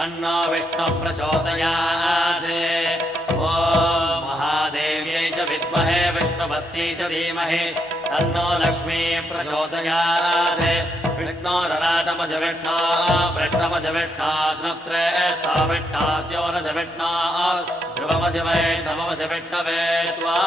तन्नो विष्णु प्रचोदयात् ॐ महादेव्यै च विद्महे विष्णुपत्न्यै च धीमहि तन्नो लक्ष्मी प्रचोदयात् विष्णोरराटमज विष्णो वृष्णमज विष्णो स्नप्त्रेष्ठो विष्णोऽस्योरज विष्णो ध्रुवमज वै नममज विष्णवे त्वा